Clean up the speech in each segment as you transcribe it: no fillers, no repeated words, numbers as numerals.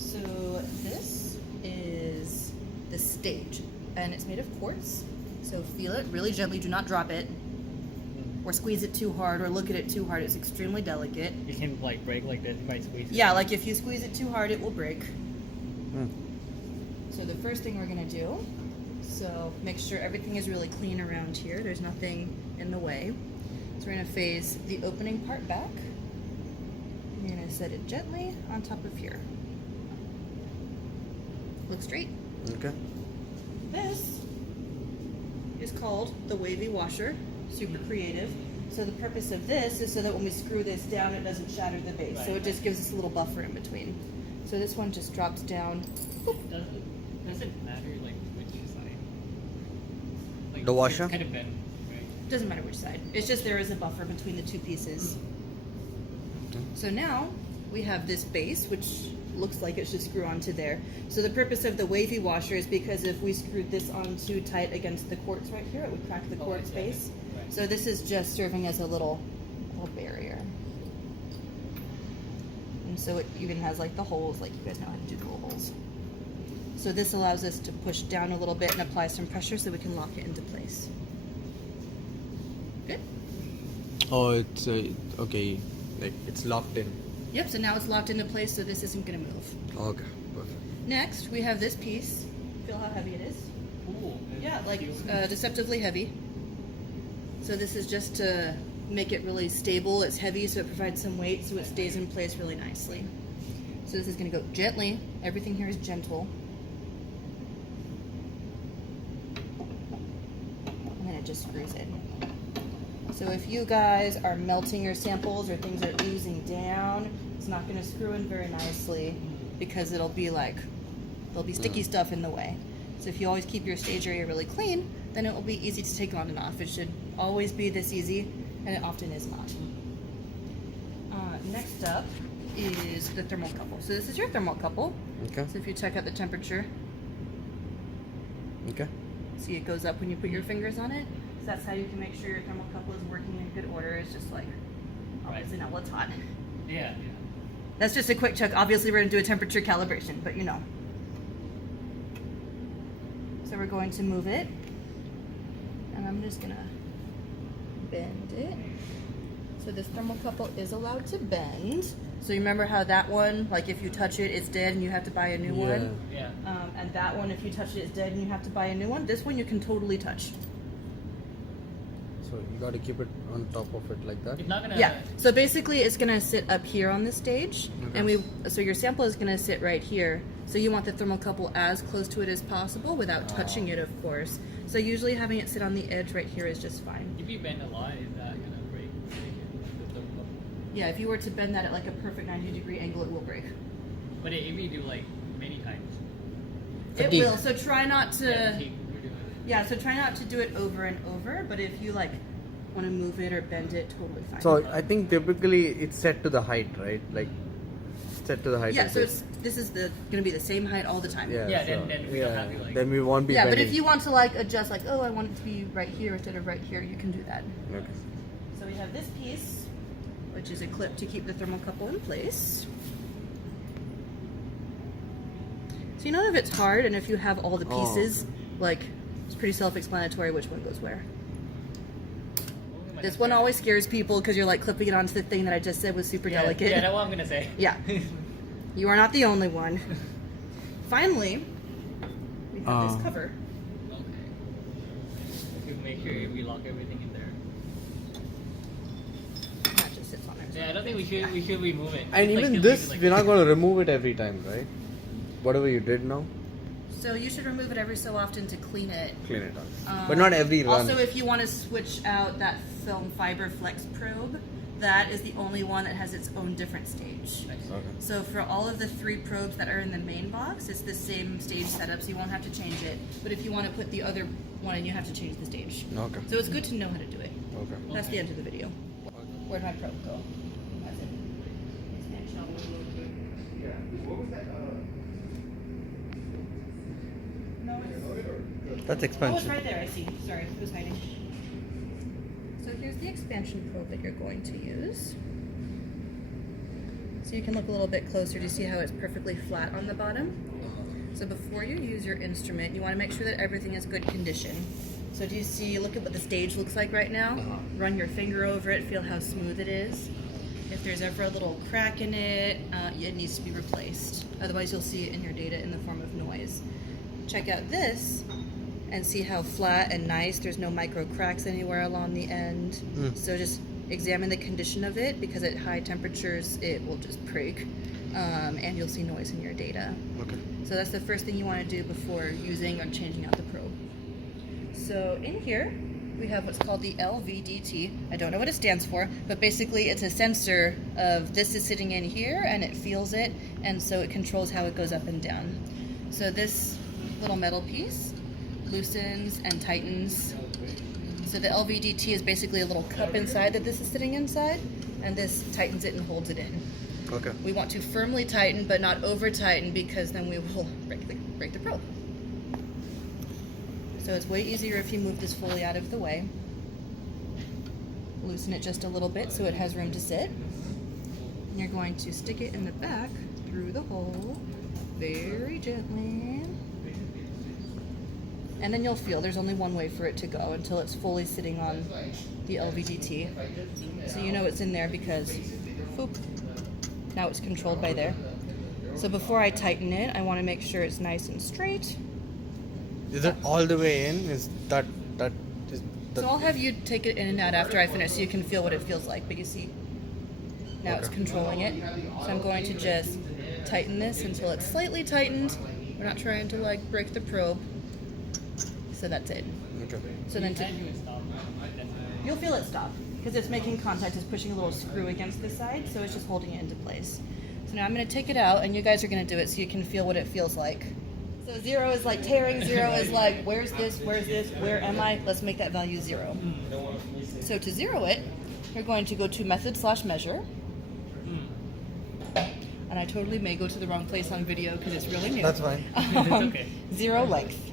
So this is the stage, and it's made of quartz. So feel it really gently. Do not drop it, or squeeze it too hard, or look at it too hard. It's extremely delicate. You can like break like this by squeezing. Yeah, like if you squeeze it too hard, it will break. Mm. So the first thing we're gonna do, so make sure everything is really clean around here. There's nothing in the way. So we're gonna phase the opening part back. And you're gonna set it gently on top of here. Look straight. Okay. This is called the wavy washer. Super creative. So the purpose of this is so that when we screw this down, it doesn't shatter the base. So it just gives us a little buffer in between. So this one just drops down. Does it matter like which side? Like, The washer? It's kind of bent, right? Doesn't matter which side. It's just there is a buffer between the two pieces. So now we have this base, which looks like it should screw onto there. So the purpose of the wavy washer is because if we screwed this on too tight against the quartz right here, it would crack the quartz base. Right. So this is just serving as a little barrier. And so it even has like the holes, like you guys know how to do little holes. So this allows us to push down a little bit and apply some pressure so we can lock it into place. Good? Oh, it's okay. Like it's locked in. Yep, so now it's locked into place so this isn't going to move. Okay, perfect. Next, we have this piece. Feel how heavy it is? Cool. Yeah, like deceptively heavy. So this is just to make it really stable. It's heavy, so it provides some weight, so it stays in place really nicely. So this is going to go gently. Everything here is gentle. And then it just screws in. So if you guys are melting your samples or things are oozing down, it's not going to screw in very nicely because it'll be like, there'll be sticky stuff in the way. So if you always keep your stage area really clean, then it will be easy to take on and off. It should always be this easy, and it often is not. Next up is the thermocouple. So this is your thermocouple. Okay. So if you check out the temperature, Okay. see it goes up when you put your fingers on it. So that's how you can make sure your thermocouple is working in good order. It's just like, obviously not while it's hot. Yeah. That's just a quick check. Obviously we're going to do a temperature calibration, but you know. So we're going to move it. And I'm just going to bend it. So this thermocouple is allowed to bend. So you remember how that one, like if you touch it, it's dead and you have to buy a new one? Yeah. And that one, if you touch it, it's dead and you have to buy a new one. This one you can totally touch. So you got to keep it on top of it like that. It's not gonna. Yeah. So basically, it's gonna sit up here on the stage, and so your sample is gonna sit right here. So you want the thermocouple as close to it as possible without touching it, of course. So usually having it sit on the edge right here is just fine. If you bend a lot, is that gonna break? Yeah. If you were to bend that at like a perfect 90-degree angle, it will break. But if you do like many times. Fatigue. It will. So try not to. We're doing Yeah. So try not to do it over and over. But if you like want to move it or bend it, totally fine. So I think typically it's set to the height, right? Like set to the height. Yeah. of So this. this is gonna be the same height all the time. Yeah. Yeah, so, then we don't have to, like- Then we won't be. Yeah, but bending. if you want to like adjust, like, oh, I want it to be right here instead of right here, you can do that. Okay. So we have this piece, which is a clip to keep the thermocouple in place. See, none of it's hard, and if you have all the pieces, like, it's pretty self-explanatory which one goes where. This one always scares people because you're like clipping it onto the thing that I just said was super delicate. Yeah, that's what I'm gonna say. Yeah. You are not the only one. Finally, we have this cover. Okay. To make sure we lock everything in there. That just sits on there. Yeah, I don't think we should remove it. And It's like even just this, leave it like we're not going to remove it every time, right? Whatever you did now, So you should remove it every so often to clean it. clean it up. But not every run. Also, if you want to switch out that film fiber flex probe, that is the only one that has its own different stage. Okay. So for all of the 3 probes that are in the main box, it's the same stage setup, so you won't have to change it. But if you want to put the other one in, you have to change the stage. Okay. So it's good to know how to do it. Okay. That's the end of the video. Where'd my probe go? That's it. No, it's... That's Oh, it's expansion. right there, I see. Sorry, it was hiding. So here's the expansion probe that you're going to use. So you can look a little bit closer to see how it's perfectly flat on the bottom. So before you use your instrument, you want to make sure that everything is good condition. So do you see, look at what the stage looks like right now? Run your finger over it, feel how smooth it is. If there's ever a little crack in it, it needs to be replaced. Otherwise you'll see it in your data in the form of noise. Check out this and see how flat and nice. There's no micro cracks anywhere along the end. So just examine the condition of it, because at high temperatures it will just break, and you'll see noise in your data. Okay. So that's the first thing you want to do before using or changing out the probe. So in here we have what's called the LVDT. I don't know what it stands for, but basically it's a sensor of this is sitting in here and it feels it, and so it controls how it goes up and down. So this little metal piece loosens and tightens. So the LVDT is basically a little cup inside that this is sitting inside, and this tightens it and holds it in. Okay. We want to firmly tighten, but not over tighten, because then we will break the probe. So it's way easier if you move this fully out of the way. Loosen it just a little bit so it has room to sit. And you're going to stick it in the back through the hole very gently. And then you'll feel there's only one way for it to go until it's fully sitting on the LVDT. So you know it's in there because, boop, now it's controlled by there. So before I tighten it, I want to make sure it's nice and straight. Is it all the way in? Is that is the So I'll have you take it in and out after I finish so you can feel what it feels like. But you see, now it's controlling it. So I'm going to just tighten this until it's slightly tightened. We're not trying to like break the probe. So that's it. okay? So then And you stop. you'll feel it stop because it's making contact. It's pushing a little screw against the side, so it's just holding it into place. So now I'm going to take it out, and you guys are going to do it so you can feel what it feels like. So 0 is like tearing, 0 is like, where's this, where am I? Let's make that value 0. So to 0 it, you're going to go to method/measure. And I totally may go to the wrong place on video because it's really new. That's fine. It's okay. 0 length.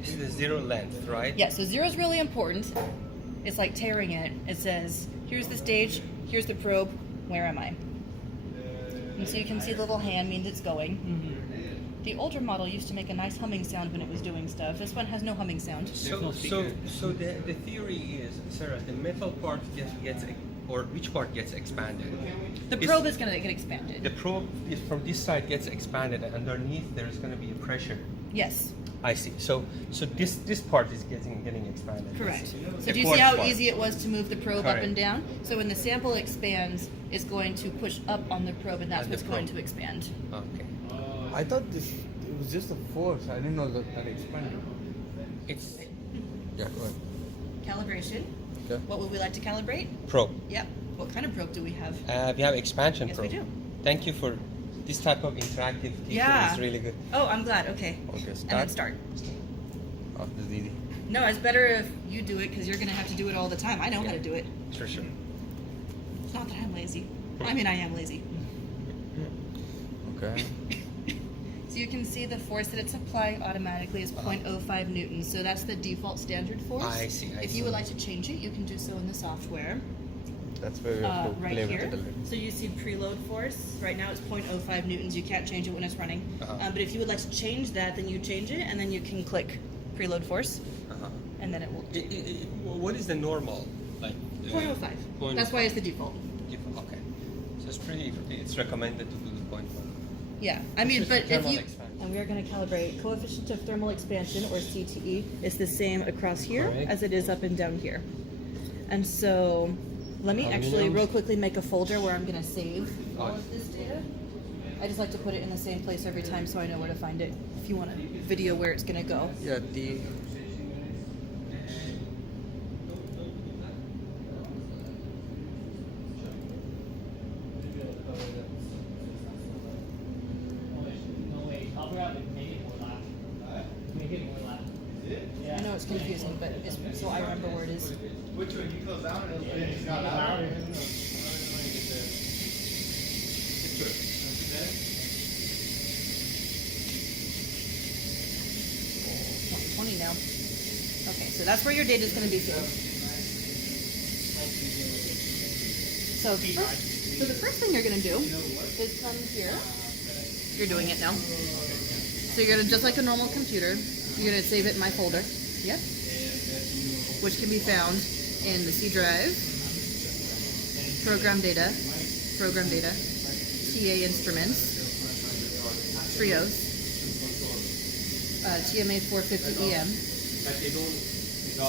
This is the 0 length, right? Yeah, so 0 is really important. It's like tearing it. It says, here's the stage, here's the probe, where am I? And so you can see the little hand means it's going. The older model used to make a nice humming sound when it was doing stuff. This one has no humming sound. So, no so, speaker. so the theory is, Sarah, the metal part gets or which part gets expanded? The Is- probe is going to get expanded. The probe is from this side gets expanded, and underneath there's going to be a pressure. Yes, I see. So this part is getting expanded. correct. So The do you see quartz how part. easy it was to move the probe up Correct. and down? So when the sample expands, it's going to push up on the probe, and that's On the what's going probe. to expand. Okay. I thought it was just a force. I didn't know that expanded. It's Yeah, go ahead. Calibration. Okay. What would we like to calibrate? probe. Yep. What kind of probe do we have? We have expansion Yes, probe. we do. Thank you for this type of interactive teaching. Yeah. It's really good. Oh, I'm glad. Okay. Okay, And then start. Oh, this is easy. No, it's better if you do it because you're going to have to do it all the time. I know how to do it. Sure. It's not that I'm lazy. I mean, I am lazy. Okay. So you can see the force that it's applying automatically is 0.05 newtons. So that's the default standard force. I see, I If see. you would like to change it, you can do so in the software. That's where we have to Right play with here. it a little. So you see preload force. Right now it's 0.05 newtons. You can't change it when it's running. But if you would like to change that, then you change it, and then you can click preload force, Uh-huh. and then it will. What is the normal? Like 0.05. That's why it's the default. Okay. So it's recommended to do the 0.1. Yeah, I mean, just but if thermal you expansion. and we are going to calibrate coefficient of thermal expansion, or CTE, is the same across here Correct. as it is up and down here. And so, let me actually Aluminum. real quickly make a folder where I'm going to save all of this data. I just like to put it in the same place every time so I know where to find it. If you want to video where it's going to go. Yeah, the No way. I'll figure out make it more loud. Make it more loud. I know it's confusing, but it's, so I remember where it is. Which one? You close down and it's Make not it loud. louder. Oh, 20 now. Okay, so that's where your data is going to be saved. So the first thing you're gonna do is come here. You're doing it now. So you're gonna, just like a normal computer, you're gonna save it in my folder. Yep. Which can be found in the C drive, program data, TA instruments, Trios, TMA 450EM,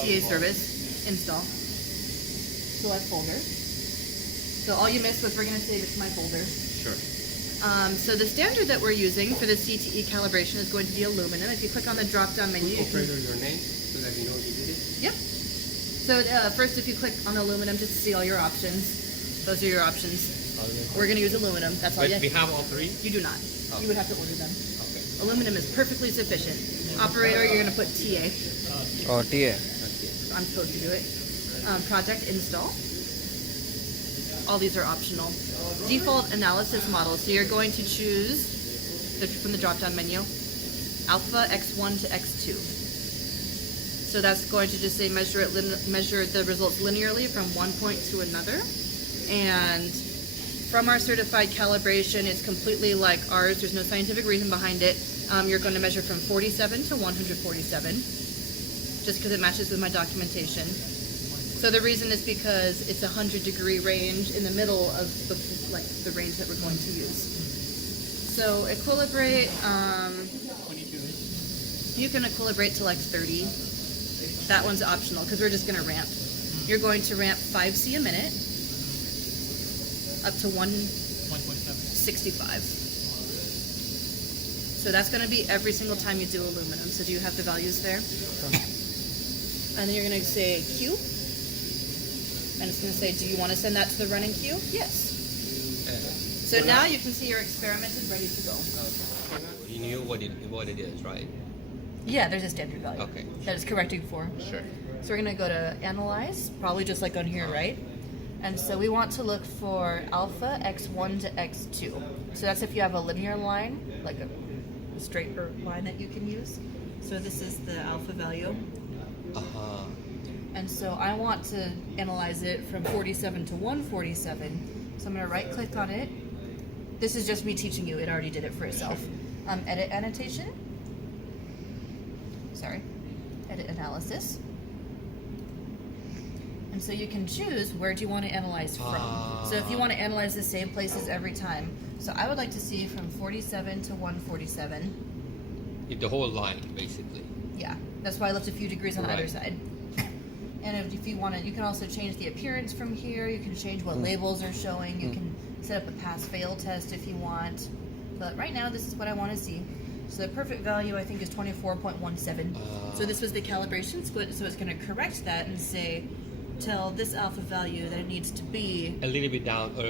TA service, install, select folder. So all you missed was we're going to save it to my folder. Sure. So the standard that we're using for the CTE calibration is going to be aluminum. If you click on the drop-down menu, you can... Operator, your name, so that we know you did it. Yep. So first, if you click on aluminum, just to see all your options, those are your options. We're going to use aluminum. That's all But you we have all three? You do not. Okay. You would have to order them. Okay. Aluminum is perfectly sufficient. Operator, you're going to put TA. Oh, TA. I'm supposed to do it. Project install. All these are optional. Default analysis model. So you're going to choose from the drop-down menu, alpha x1 to x2. So that's going to just say measure the results linearly from one point to another. And from our certified calibration, it's completely like ours. There's no scientific reason behind it. You're going to measure from 47 to 147, just because it matches with my documentation. So the reason is because it's a 100-degree range in the middle of the range that we're going to use. So equilibrate, you can equilibrate to like 30. That one's optional because we're just going to ramp. You're going to ramp 5C a minute up to 165. So that's going to be every single time you do aluminum. So do you have the values there? And then you're going to say Q. And it's going to say, do you want to send that to the running queue? Yes. So now you can see your experiment is ready to go. You knew what it is, right? Yeah, there's a standard value. Okay. That is correcting for. Sure. So we're going to go to Analyze, probably just like on here, right? And so we want to look for alpha x1 to x2. So that's if you have a linear line, like a straight line that you can use. So this is the alpha value. Uh-huh. And so I want to analyze it from 47 to 147. So I'm going to right click on it. This is just me teaching you. It already did it for itself. Edit annotation. Sorry. Edit analysis. And so you can choose where do you want to analyze from. So if you want to analyze the same places every time. So I would like to see from 47 to 147. The whole line, basically. Yeah. That's why I left a few degrees on either side. And if you want to, you can also change the appearance from here. You can change what labels are showing. You can set up a pass-fail test if you want. But right now, this is what I want to see. So the perfect value, I think, is 24.17. So this was the calibration split. So it's going to correct that and say, tell this alpha value that it needs to be A little bit down, or